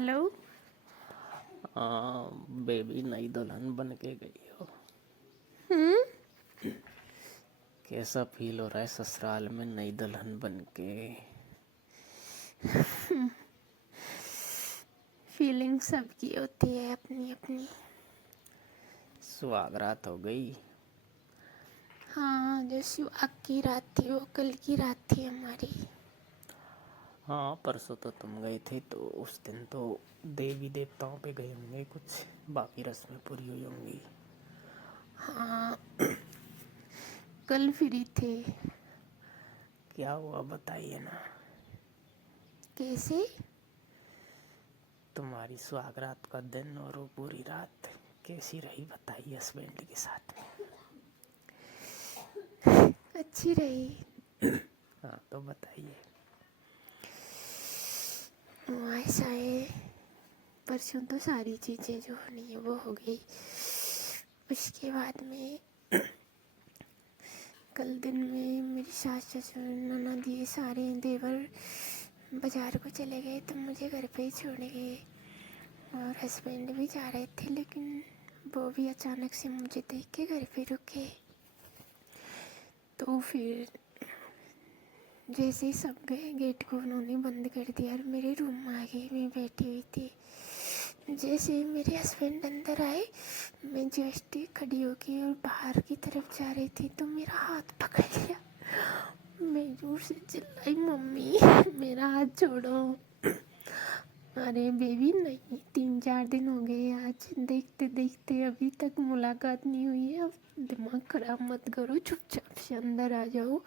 Hello. Baby नई दुल्हन बन के गई हो। कैसा फील हो रहा है ससुराल में नई दुल्हन बन के? फीलिंग सबकी होती है अपनी अपनी। सुहागरात हो गई? हाँ, जो सुहाग की रात थी वो कल की रात थी हमारी। हाँ, परसों तो तुम गए थे तो उस दिन तो देवी देवताओं पे गए होंगे, कुछ बाकी रस्में पूरी हुई होंगी। हाँ, कल फ्री थे। क्या हुआ बताइए ना। कैसे? तुम्हारी सुहागरात का दिन और वो पूरी रात कैसी रही बताइए हस्बैंड के साथ में। अच्छी रही। हाँ तो बताइए। ऐसा है, परसों तो सारी चीज़ें जो होनी है वो हो गई। उसके बाद में कल दिन में मेरी सास ससुर ननद ये सारे देवर बाजार को चले गए तो मुझे घर पे ही छोड़ गए। और हस्बैंड भी जा रहे थे लेकिन वो भी अचानक से मुझे देख के घर पे रुके। तो फिर जैसे ही सब गए गेट को उन्होंने बंद कर दिया और मेरे रूम में आ गई। मैं बैठी हुई थी, जैसे ही मेरे हस्बैंड अंदर आए मैं जस्ट खड़ी होकर और बाहर की तरफ जा रही थी तो मेरा हाथ पकड़ लिया। मैं जोर से चिल्लाई, मम्मी मेरा हाथ छोड़ो। अरे बेबी नहीं, 3-4 दिन हो गए आज देखते देखते, अभी तक मुलाकात नहीं हुई है। अब दिमाग खराब मत करो, चुपचाप से अंदर आ जाओ,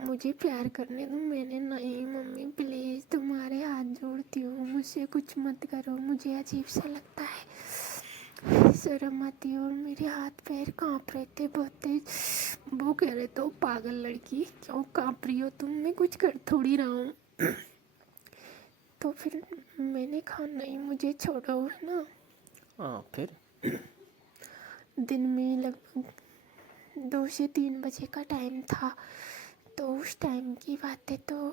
मुझे प्यार करने दो। मैंने नहीं मम्मी प्लीज़ तुम्हारे हाथ जोड़ती हूँ, मुझसे कुछ मत करो, मुझे अजीब सा लगता है, शर्म आती है। और मेरे हाथ पैर काँप रहे थे बहुत तेज। वो कह रहे तो पागल लड़की क्यों काँप रही हो तुम, मैं कुछ कर थोड़ी रहा हूँ। तो फिर मैंने कहा नहीं मुझे छोड़ो, है ना। फिर दिन में लगभग 2 से 3 बजे का टाइम था। तो उस टाइम की बात है। तो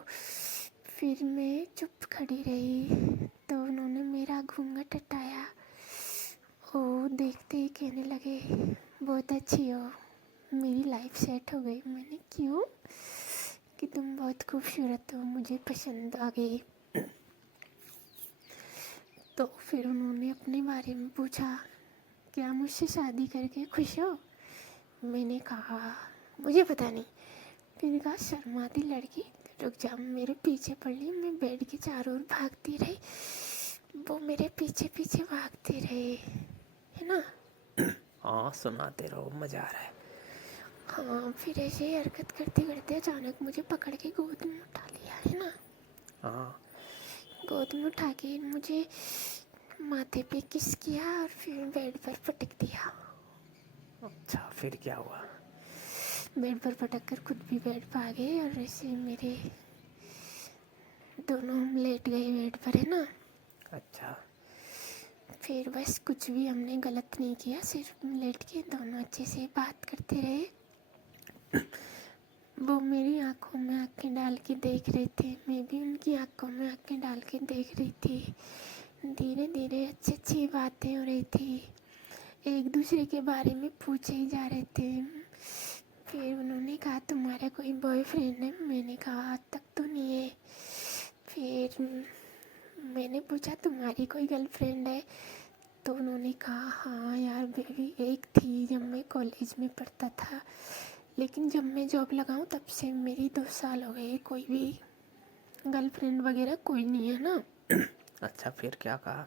फिर मैं चुप खड़ी रही तो उन्होंने मेरा घूंघट हटाया। वो देखते ही कहने लगे बहुत अच्छी हो, मेरी लाइफ सेट हो गई। मैंने क्यों? कि तुम बहुत खूबसूरत हो, मुझे पसंद आ गई। तो फिर उन्होंने अपने बारे में पूछा, क्या मुझसे शादी करके खुश हो? मैंने कहा मुझे पता नहीं। फिर कहा शर्माती लड़की, रुक जा। मेरे पीछे पड़ ली, मैं बेड के चारों ओर भागती रही, वो मेरे पीछे पीछे भागते रहे, है ना। हाँ सुनाते रहो, मजा आ रहा है। हाँ, फिर ऐसे ही हरकत करते करते अचानक मुझे पकड़ के गोद में उठा लिया, है ना। हाँ, गोद में उठा के मुझे माथे पे किस किया और फिर बेड पर पटक दिया। अच्छा फिर क्या हुआ? बेड पर पटक कर खुद भी बेड पर आ गए और ऐसे मेरे दोनों हम लेट गए बेड पर, है ना। अच्छा फिर बस कुछ भी हमने गलत नहीं किया, सिर्फ लेट के दोनों अच्छे से बात करते रहे। वो मेरी आंखों में आंखें डाल के देख रहे थे, मैं भी उनकी आंखों में आंखें डाल के देख रही थी। धीरे धीरे अच्छी अच्छी बातें हो रही थी, एक दूसरे के बारे में पूछे ही जा रहे थे। फिर उन्होंने कहा तुम्हारा कोई बॉयफ्रेंड है? मैंने कहा आज तक तो नहीं है। फिर मैंने पूछा तुम्हारी कोई गर्लफ्रेंड है? तो उन्होंने कहा हाँ यार बेबी एक थी जब मैं कॉलेज में पढ़ता था, लेकिन जब मैं जॉब लगाऊँ तब से मेरी 2 साल हो गए, कोई भी गर्लफ्रेंड वगैरह कोई नहीं है ना। अच्छा फिर क्या कहा?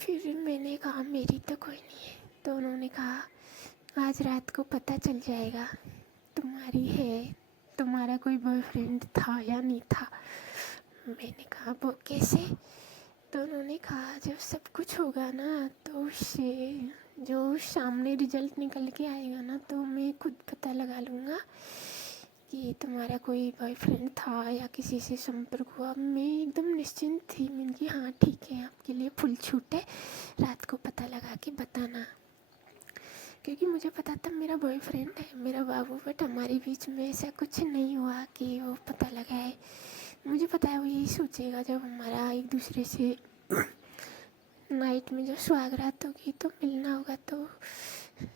फिर मैंने कहा मेरी तो कोई नहीं है। तो उन्होंने कहा आज रात को पता चल जाएगा तुम्हारी है, तुम्हारा कोई बॉयफ्रेंड था या नहीं था। मैंने कहा वो कैसे? तो उन्होंने कहा जब सब कुछ होगा ना तो उससे जो सामने रिजल्ट निकल के आएगा ना तो मैं खुद पता लगा लूँगा कि तुम्हारा कोई बॉयफ्रेंड था या किसी से संपर्क हुआ। मैं एकदम निश्चिंत थी, मैंने कि हाँ ठीक है आपके लिए फुल छूट है, रात को पता लगा के बताना। क्योंकि मुझे पता था मेरा बॉयफ्रेंड है मेरा बाबू, बट हमारे बीच में ऐसा कुछ नहीं हुआ कि वो पता लगाए। मुझे पता है वो यही सोचेगा जब हमारा एक दूसरे से नाइट में जब सुहागरात होगी तो मिलना होगा तो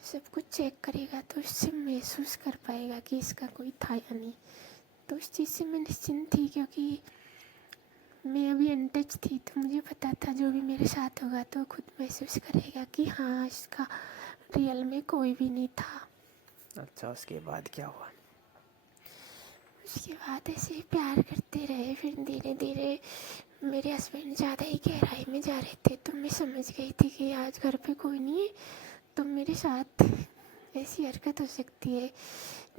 सब कुछ चेक करेगा तो इससे महसूस कर पाएगा कि इसका कोई था या नहीं। तो इस चीज़ से मैं निश्चिंत थी क्योंकि मैं अभी अनटच थी, तो मुझे पता था जो भी मेरे साथ होगा तो खुद महसूस करेगा कि हाँ इसका रियल में कोई भी नहीं था। अच्छा, उसके बाद क्या हुआ? उसके बाद ऐसे ही प्यार करते रहे, फिर धीरे धीरे मेरे हस्बैंड ज़्यादा ही गहराई में जा रहे थे तो मैं समझ गई थी कि आज घर पे कोई नहीं है तो मेरे साथ ऐसी हरकत हो सकती है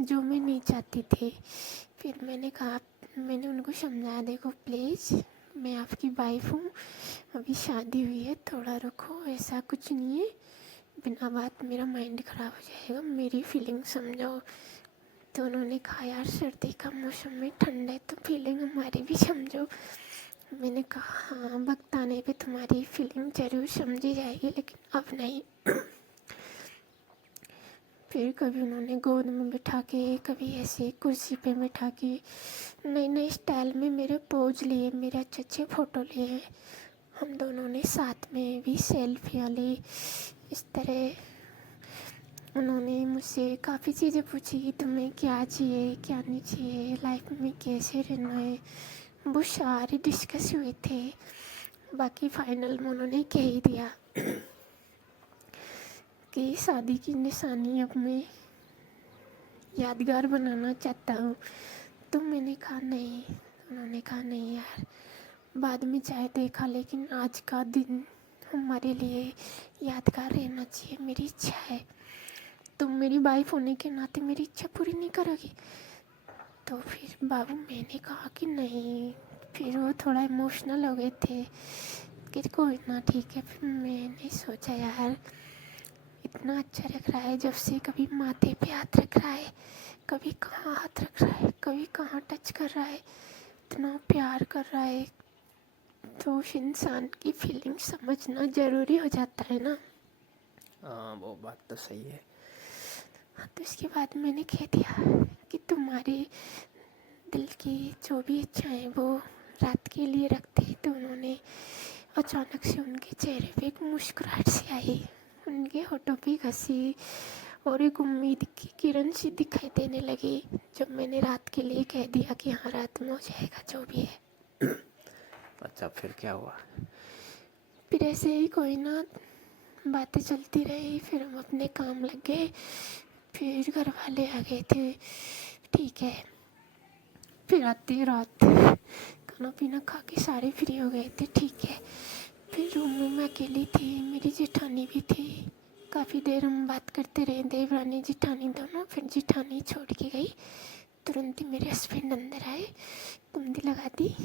जो मैं नहीं चाहती थी। फिर मैंने उनको समझाया, देखो प्लीज़ मैं आपकी वाइफ हूँ, अभी शादी हुई है, थोड़ा रुको, ऐसा कुछ नहीं है, बिना बात मेरा माइंड ख़राब हो जाएगा, मेरी फीलिंग समझो। तो उन्होंने कहा यार सर्दी का मौसम में ठंड है तो फीलिंग हमारी भी समझो। मैंने कहा हाँ वक्त आने पे तुम्हारी फीलिंग ज़रूर समझी जाएगी लेकिन अब नहीं। फिर कभी उन्होंने गोद में बिठा के, कभी ऐसे कुर्सी पे बिठा के नए नए स्टाइल में मेरे पोज लिए, मेरे अच्छे अच्छे फ़ोटो लिए, हम दोनों ने साथ में भी सेल्फियाँ ली। इस तरह उन्होंने मुझसे काफ़ी चीज़ें पूछी कि तुम्हें क्या चाहिए क्या नहीं चाहिए, लाइफ में कैसे रहना है, वो सारे डिस्कस हुए थे। बाकी फाइनल में उन्होंने कह ही दिया कि शादी की निशानी अब मैं यादगार बनाना चाहता हूँ। तो मैंने कहा नहीं, उन्होंने कहा नहीं यार बाद में चाहे देखा लेकिन आज का दिन हमारे लिए यादगार रहना चाहिए, मेरी इच्छा है, तुम मेरी वाइफ होने के नाते मेरी इच्छा पूरी नहीं करोगी। तो फिर बाबू मैंने कहा कि नहीं, फिर वो थोड़ा इमोशनल हो गए थे कि कोई ना ठीक है। फिर मैंने सोचा यार इतना अच्छा रख रहा है, जब से कभी माथे पे हाथ रख रहा है, कभी कहाँ हाथ रख रहा है, कभी कहाँ टच कर रहा है, इतना प्यार कर रहा है, तो उस इंसान की फीलिंग समझना ज़रूरी हो जाता है ना। हाँ वो बात तो सही है। तो इसके बाद मैंने कह दिया कि तुम्हारे दिल की जो भी इच्छाएं वो रात के लिए रखते। तो उन्होंने अचानक से उनके चेहरे पे एक मुस्कुराहट सी आई, उनके होठों पे हंसी और एक उम्मीद की किरण सी दिखाई देने लगी जब मैंने रात के लिए कह दिया कि हाँ रात में हो जाएगा जो भी है। अच्छा फिर क्या हुआ? फिर ऐसे ही कोई ना बातें चलती रही, फिर हम अपने काम लग गए। फिर घर वाले आ गए थे, ठीक है। फिर आते रात खाना पीना खा के सारे फ्री हो गए थे, ठीक है। फिर रूम में मैं अकेली थी, मेरी जेठानी भी थी, काफ़ी देर हम बात करते रहे, देवरानी जेठानी दोनों। फिर जेठानी छोड़ के गई, तुरंत ही मेरे हस्बैंड अंदर आए, कुंडी लगा दी,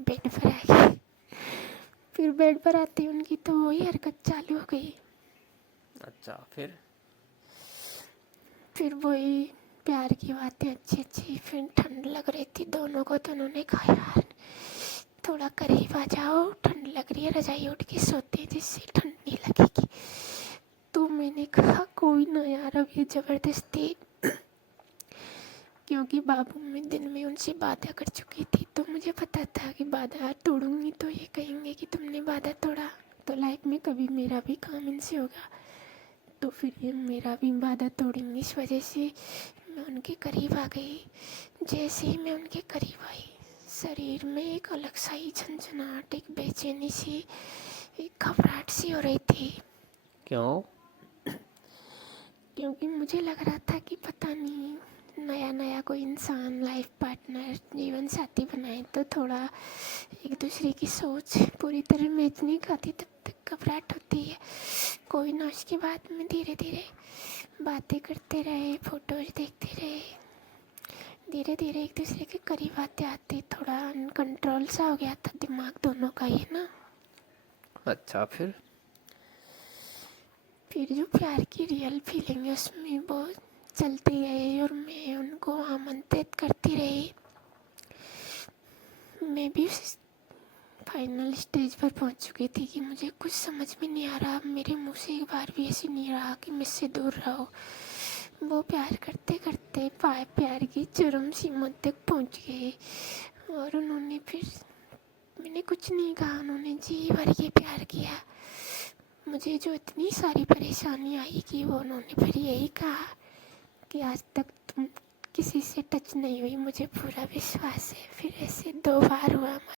बेड पर आ गई। फिर बेड पर आती उनकी तो वही हरकत चालू हो गई। अच्छा फिर वही प्यार की बातें अच्छी अच्छी। फिर ठंड लग रही थी दोनों को, तो उन्होंने कहा यार थोड़ा करीब आ जाओ, ठंड लग रही है, रजाई उठ के सोते हैं जिससे ठंड नहीं लगेगी। तो मैंने कहा कोई ना यार, अब ये ज़बरदस्ती, क्योंकि बाबू मैं दिन में उनसे वादा कर चुकी थी तो मुझे पता था कि वादा तोड़ूंगी तो ये कहेंगे कि तुमने वादा तोड़ा, तो लाइफ में कभी मेरा भी काम इनसे होगा, तो फिर ये मेरा भी वादा तोड़ेंगे। इस वजह से मैं उनके करीब आ गई। जैसे ही मैं उनके करीब आई, शरीर में एक अलग सा ही झंझनाहट, एक बेचैनी सी, एक घबराहट सी हो रही थी। क्यों? क्योंकि मुझे लग रहा था कि पता नहीं नया नया कोई इंसान लाइफ पार्टनर जीवन साथी बनाए तो थोड़ा एक दूसरे की सोच पूरी तरह मैच नहीं खाती, तब तक घबराहट होती है। कोई ना, उसके बाद में धीरे धीरे बातें करते रहे, फोटोज देखते रहे, धीरे धीरे एक दूसरे के करीब आते आते थोड़ा अनकंट्रोल सा हो गया था दिमाग दोनों का ही ना। अच्छा फिर जो प्यार की रियल फीलिंग है उसमें वो चलते गए और मैं उनको आमंत्रित करती रही। मैं भी उस फाइनल स्टेज पर पहुंच चुकी थी कि मुझे कुछ समझ में नहीं आ रहा, मेरे मुंह से एक बार भी ऐसी नहीं रहा कि मुझसे दूर रहो। वो प्यार करते करते प्यार की चरम सीमा तक पहुंच गए और उन्होंने फिर, मैंने कुछ नहीं कहा, उन्होंने जी भर के प्यार किया। मुझे जो इतनी सारी परेशानी आई कि वो उन्होंने फिर यही कहा कि आज तक तुम किसी से टच नहीं हुई, मुझे पूरा विश्वास है। फिर ऐसे 2 बार हुआ हमारा।